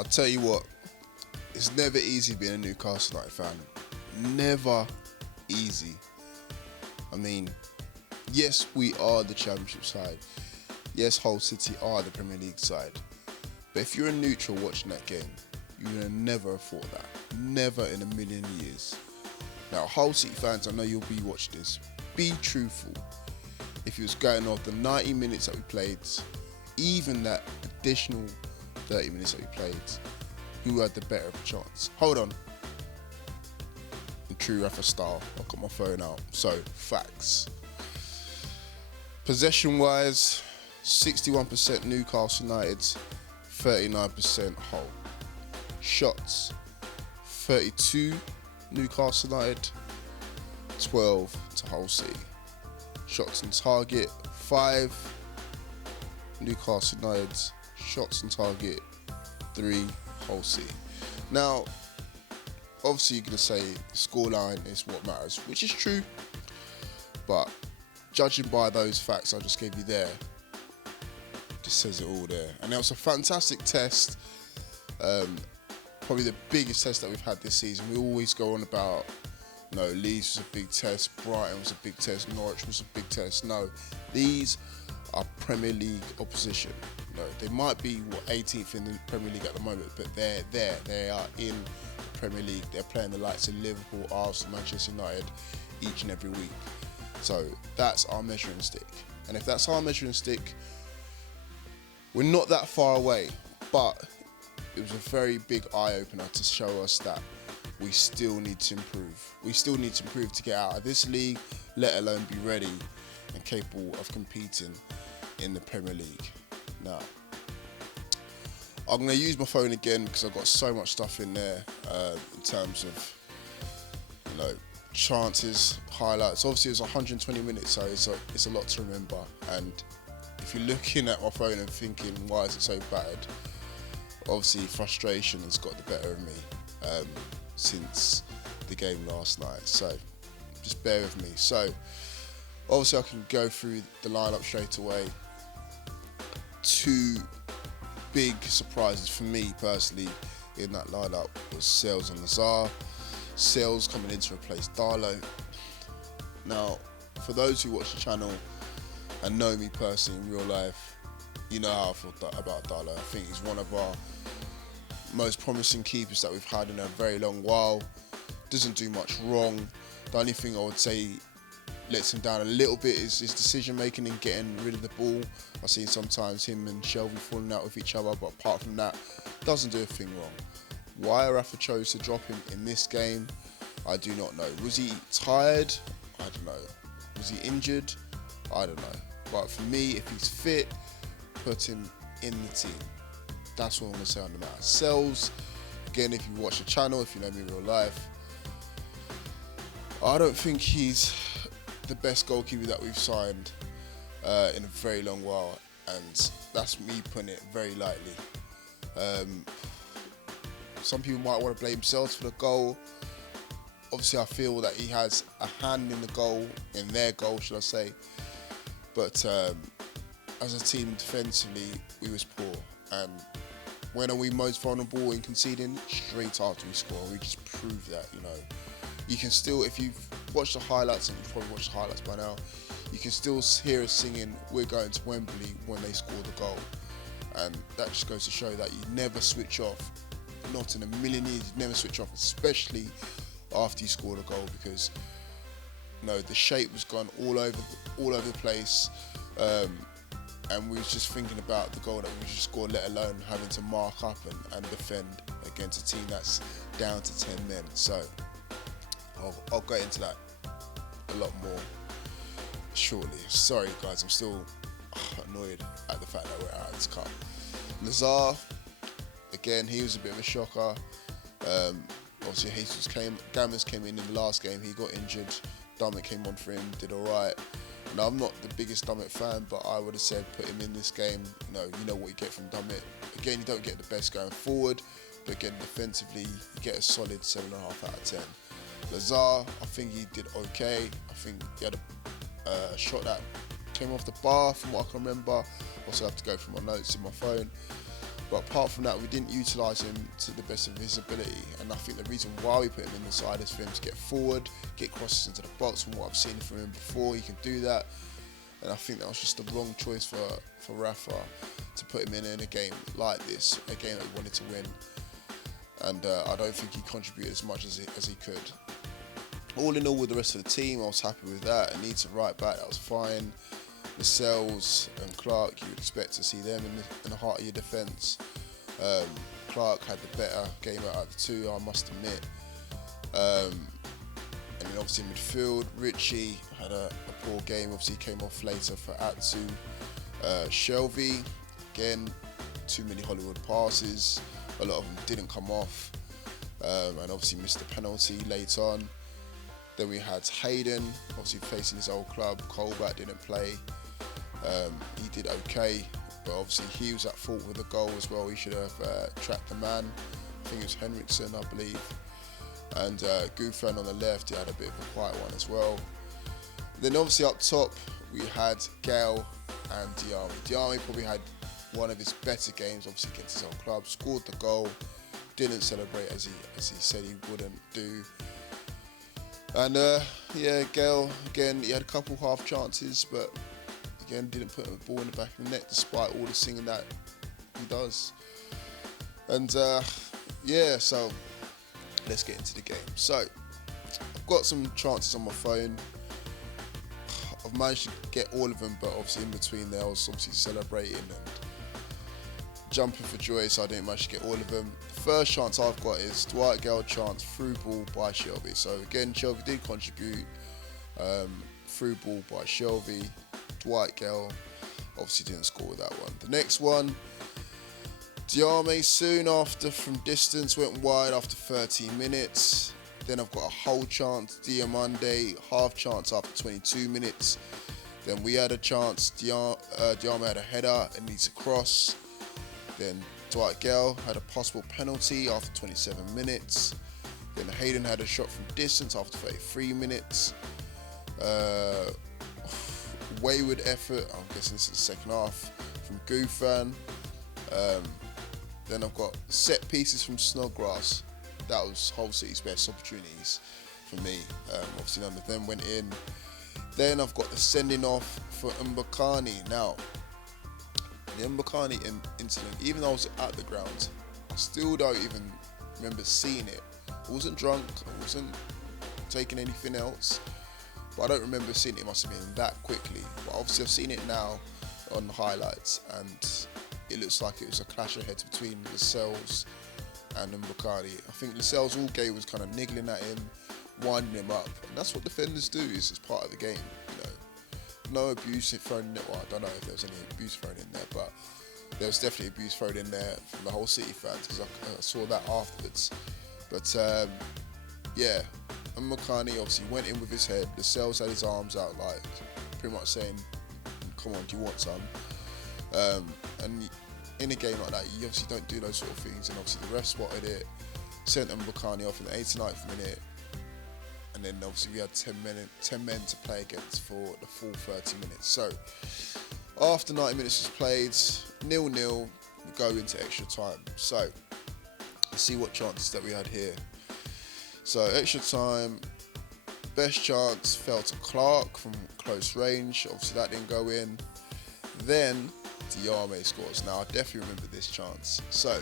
I'll tell you what, it's never easy being a Newcastle United fan. Never easy. I mean, yes, we are the Championship side. Yes, Hull City are the Premier League side. But if you're a neutral watching that game, you would have never have thought that. Never in a million years. Now, Hull City fans, I know you'll be watching this. Be truthful. If you was going off the 90 minutes that we played, even that additional 30 minutes that we played, who had the better of a chance? Hold on. In true Rafa style, I've got my phone out. So, facts. Possession-wise, 61% Newcastle United, 39% Hull. Shots, 32 Newcastle United, 12 to Hull City. Shots on target, 5 Newcastle United. Shots on target, 3 Hull City. Now, obviously you're going to say scoreline is what matters, which is true. But judging by those facts I just gave you there, just says it all there. And it was a fantastic test. Probably the biggest test that we've had this season. We always go on about, no, Leeds was a big test, Brighton was a big test, Norwich was a big test. No, these are Premier League opposition. No, they might be 18th in the Premier League at the moment, but they're there. They are in the Premier League. They're playing the likes of Liverpool, Arsenal, Manchester United each and every week. So that's our measuring stick. And if that's our measuring stick, we're not that far away. But it was a very big eye-opener to show us that we still need to improve. We still need to improve to get out of this league, let alone be ready and capable of competing in the Premier League. Now, I'm going to use my phone again because I've got so much stuff in there in terms of, chances, highlights. Obviously, it was 120 minutes, so it's a lot to remember. And if you're looking at my phone and thinking, why is it so bad? Obviously, frustration has got the better of me since the game last night. So, just bear with me. So, obviously, I can go through the lineup straight away. 2 big surprises for me personally in that lineup was Sales and Lazar. Sales coming in to replace Darlow. Now, for those who watch the channel and know me personally in real life, you know how I feel about Darlow. I think he's one of our most promising keepers that we've had in a very long while. Doesn't do much wrong. The only thing I would say lets him down a little bit is his decision making and getting rid of the ball. I've seen sometimes him and Shelby falling out with each other, but apart from that, doesn't do a thing wrong. Why Rafa chose to drop him in this game, I do not know. Was he tired? I don't know. Was he injured? I don't know. But for me, if he's fit, put him in the team. That's what I'm going to say on the matter. Sells, again, if you watch the channel, if you know me in real life, I don't think he's the best goalkeeper that we've signed in a very long while, and that's me putting it very lightly. Some people might want to blame themselves for the goal. Obviously, I feel that he has a hand in the goal, in their goal, should I say. But as a team defensively, we was poor. And when are we most vulnerable in conceding? Straight after we score. We just proved that, You can still, if you've watched the highlights, and you've probably watched the highlights by now, you can still hear us singing, "We're going to Wembley" when they score the goal. And that just goes to show that you never switch off. Not in a million years, you never switch off, especially after you scored a goal, because the shape was gone all over the place, and we was just thinking about the goal that we just scored, let alone having to mark up and defend against a team that's down to 10 men. So I'll get into that a lot more shortly. Sorry guys, I'm still annoyed at the fact that we're out of this cup. Lazar, again, he was a bit of a shocker. Obviously, Jesus Gomez came in the last game. He got injured. Dummett came on for him, did all right. Now, I'm not the biggest Dummett fan, but I would have said put him in this game. You know what you get from Dummett. Again, you don't get the best going forward, but again, defensively, you get a solid 7.5 out of 10. Lazar, I think he did okay. I think he had a shot that came off the bar, from what I can remember. Also have to go through my notes in my phone. But apart from that, we didn't utilise him to the best of his ability. And I think the reason why we put him in the side is for him to get forward, get crosses into the box. From what I've seen from him before, he can do that. And I think that was just the wrong choice for Rafa to put him in a game like this, a game that we wanted to win. And I don't think he contributed as much as he could. All in all, with the rest of the team, I was happy with that. Anita right back, that was fine. Lascelles and Clark, you would expect to see them in the heart of your defence. Clark had the better game out of the two, I must admit. And then obviously in midfield, Richie had a poor game. Obviously he came off later for Atsu. Shelby, again, too many Hollywood passes. A lot of them didn't come off. And obviously missed the penalty late on. Then we had Hayden, obviously facing his old club. Colbert didn't play. He did okay, but obviously he was at fault with the goal as well. He should have tracked the man. I think it was Henriksen, I believe. And Gouffran on the left, he had a bit of a quiet one as well. Then obviously up top, we had Gale and Diame. Diame probably had one of his better games, obviously against his old club. Scored the goal, didn't celebrate as he said he wouldn't do. And yeah, Gale, again, he had a couple half chances, but again, didn't put the ball in the back of the net despite all the singing that he does. And yeah, so let's get into the game. So I've got some chances on my phone. I've managed to get all of them, but obviously in between there I was obviously celebrating and jumping for joy, so I didn't manage to get all of them. The first chance I've got is Dwight Gale chance, through ball by Shelby. So again, Shelby did contribute, through ball by Shelby. Dwight Gale obviously didn't score with that one. The next one, Diame soon after from distance went wide after 13 minutes. Then I've got a whole chance, Diamande, half chance after 22 minutes. Then we had a chance, Diame had a header and needs a cross. Then Dwight Gale had a possible penalty after 27 minutes. Then Hayden had a shot from distance after 33 minutes. Wayward effort, I'm guessing this is the second half, from Gouffran. Then I've got set pieces from Snodgrass. That was Hull City's best opportunities for me. Obviously none of them went in. Then I've got the sending off for Mbakani. Now, the Mbakani incident, even though I was at the ground, I still don't even remember seeing it. I wasn't drunk, I wasn't taking anything else, but I don't remember seeing it. It must have been that quickly. But obviously I've seen it now on the highlights, and it looks like it was a clash of heads between Lascelles and Mbakani. I think Lascelles all game was kind of niggling at him, winding him up, and that's what defenders do. It's part of the game, you know. No abuse thrown in there. Well, I don't know if there was any abuse thrown in there, but there was definitely abuse thrown in there from the Hull City fans, because I saw that afterwards. But yeah, and Mbakani obviously went in with his head. Lascelles had his arms out, like pretty much saying, "Come on, do you want some?" And in a game like that, you obviously don't do those sort of things. And obviously the ref spotted it, sent Mbakani off in the 89th minute. And then obviously we had 10 men to play against for the full 30 minutes. So after 90 minutes was played, 0-0, we go into extra time. So let's see what chances that we had here. So extra time, best chance fell to Clark from close range. Obviously that didn't go in. Then Diame scores. Now I definitely remember this chance. So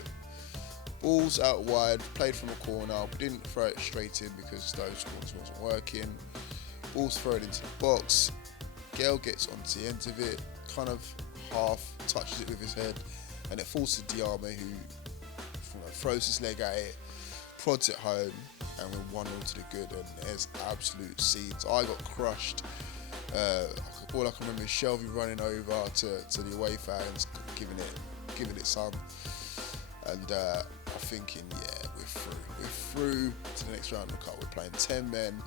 ball's out wide, played from a corner. We didn't throw it straight in because those corners wasn't working. Ball's thrown into the box. Gale gets onto the end of it, kind of half touches it with his head, and it falls to Diame, who throws his leg at it, prods it home, and we're 1-0 to the good. And there's absolute scenes. I got crushed. All I can remember is Shelby running over to the away fans, giving it some. And I'm thinking, yeah, we're through. We're through to the next round of the cup. We're playing 10 men.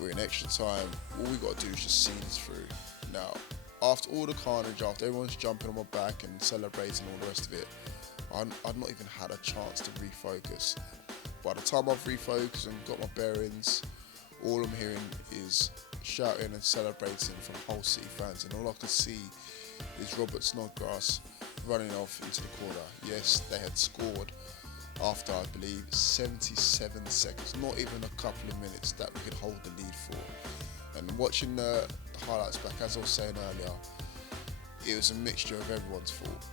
We're in extra time. All we got to do is just see this through. Now, after all the carnage, after everyone's jumping on my back and celebrating all the rest of it, I'd not even had a chance to refocus. By the time I've refocused and got my bearings, all I'm hearing is shouting and celebrating from Hull City fans, and all I can see is Robert Snodgrass running off into the corner. Yes, they had scored after, I believe, 77 seconds, not even a couple of minutes that we could hold the lead for. And watching the highlights back, as I was saying earlier, it was a mixture of everyone's fault.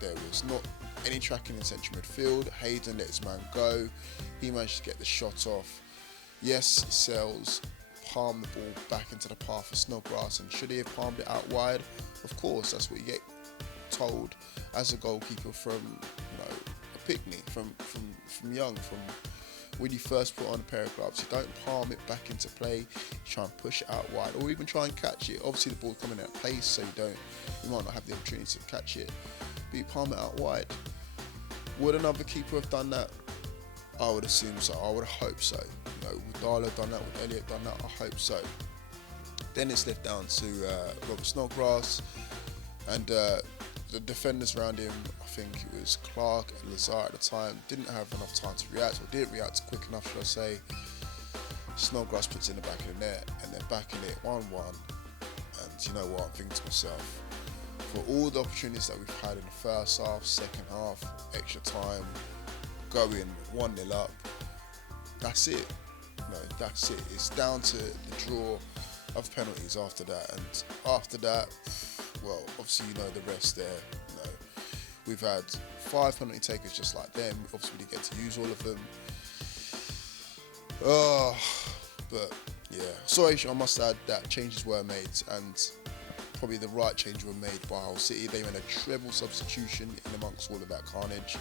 There was not any tracking in central midfield. Hayden let his man go. He managed to get the shot off. Yes, Sells palmed the ball back into the path of Snodgrass, and should he have palmed it out wide? Of course, that's what you get told as a goalkeeper from a picnic, from young, from when you first put on a pair of gloves. You don't palm it back into play. You try and push it out wide, or even try and catch it. Obviously, the ball's coming at pace, so you might not have the opportunity to catch it. But you palm it out wide. Would another keeper have done that? I would assume so. I would hope so. Would Darlow have done that? Would Elliott done that? I hope so. Then it's left down to Robert Snodgrass, and the defenders around him, I think it was Clark and Lazar at the time, didn't have enough time to react, or didn't react quick enough, should I say. Snodgrass puts it in the back of the net, and they're backing it 1-1. And you know what, I'm thinking to myself, for all the opportunities that we've had in the first half, second half, extra time, going 1-0 up, that's it. That's it. It's down to the draw of penalties after that. And after that, well, obviously you know the rest there. We've had 5 penalty takers just like them. Obviously we didn't get to use all of them. But yeah, sorry, I must add that changes were made, and probably the right changes were made by Hull City. They made a treble substitution in amongst all of that carnage.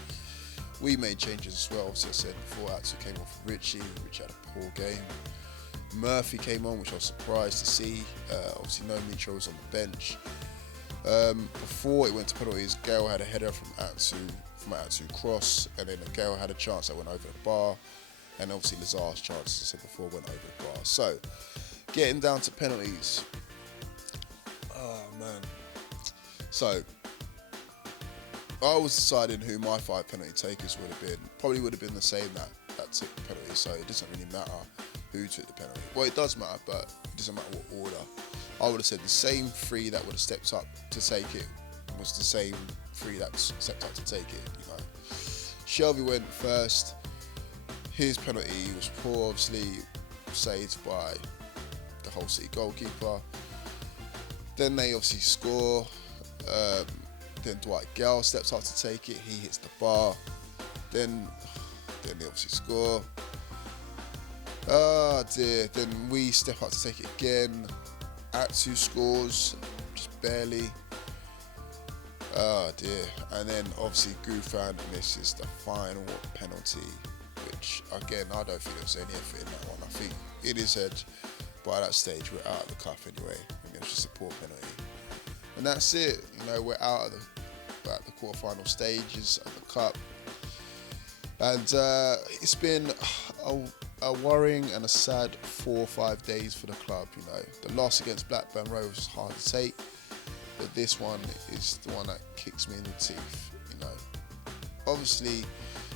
We made changes as well. Obviously, I said before, Atsu came off for Richie, which had a poor game. Murphy came on, which I was surprised to see. Obviously, no Mitro was on the bench. Before it went to penalties, Gale had a header from Atsu cross, and then Gale had a chance that went over the bar, and obviously Lazar's chance, as I said before, went over the bar. So, getting down to penalties. Oh man. So, I was deciding who my 5 penalty takers would have been. Probably would have been the same that took the penalty, so it doesn't really matter who took the penalty. Well, it does matter, but it doesn't matter what order. I would have said the same 3 that would have stepped up to take it was the same 3 that stepped up to take it. Shelby went first. His penalty was poor, obviously saved by the Hull City goalkeeper. Then they obviously score. Then Dwight Gale steps up to take it. He hits the bar. Then they obviously score. Oh dear. Then we step up to take it again. Atsu scores, just barely. Oh dear. And then obviously Gufan misses the final penalty, which again, I don't think there was any effort in that one. I think in his head, by that stage, we're out of the cup anyway. And it was just a poor penalty. And that's it. We're out of the quarterfinal stages of the cup. And it's been a worrying and a sad 4 or 5 days for the club. The loss against Blackburn Rovers was hard to take, but this one is the one that kicks me in the teeth. Obviously,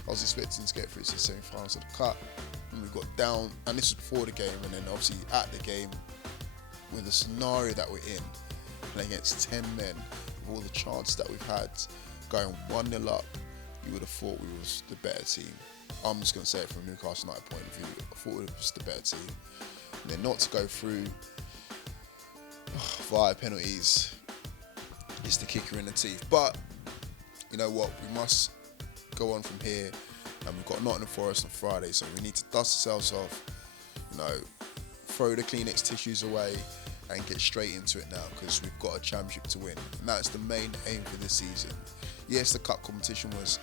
I was expecting to get through to the semi-finals of the cup, and we got down. And this was before the game, and then obviously at the game, with the scenario that we're in, playing against 10 men, with all the chances that we've had, going 1-0 up, you would have thought we was the better team. I'm just going to say it from a Newcastle United point of view. I thought it was the better team. And then not to go through via penalties is the kicker in the teeth. But you know what? We must go on from here. And we've got Nottingham Forest on Friday, so we need to dust ourselves off. Throw the Kleenex tissues away and get straight into it now, because we've got a championship to win. And that's the main aim for this season. Yes, the cup competition was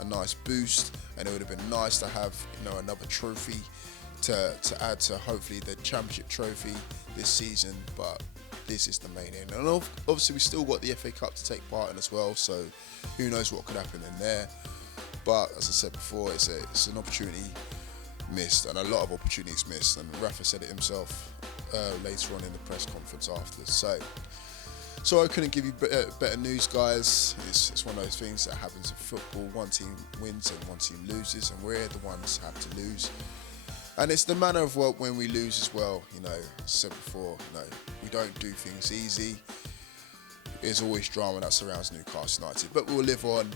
a nice boost, and it would have been nice to have another trophy to add to hopefully the championship trophy this season, but this is the main aim. And obviously we still got the FA Cup to take part in as well, so who knows what could happen in there. But as I said before, it's an opportunity missed, and a lot of opportunities missed, and Rafa said it himself later on in the press conference after. So I couldn't give you better news, guys. It's one of those things that happens in football. One team wins and one team loses, and we're the ones who have to lose. And it's the manner of work when we lose as well. As I said before, we don't do things easy. there's always drama that surrounds Newcastle United. But we'll live on,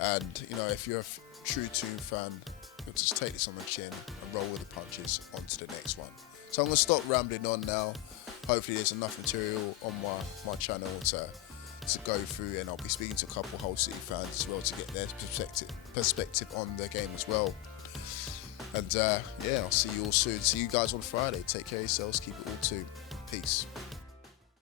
and if you're a true Toon fan, you'll just take this on the chin and roll with the punches on to the next one. So I'm going to stop rambling on now. Hopefully there's enough material on my channel to go through, and I'll be speaking to a couple Hull City fans as well to get their perspective on the game as well. And I'll see you all soon. See you guys on Friday. Take care of yourselves. Keep it all tuned. Peace.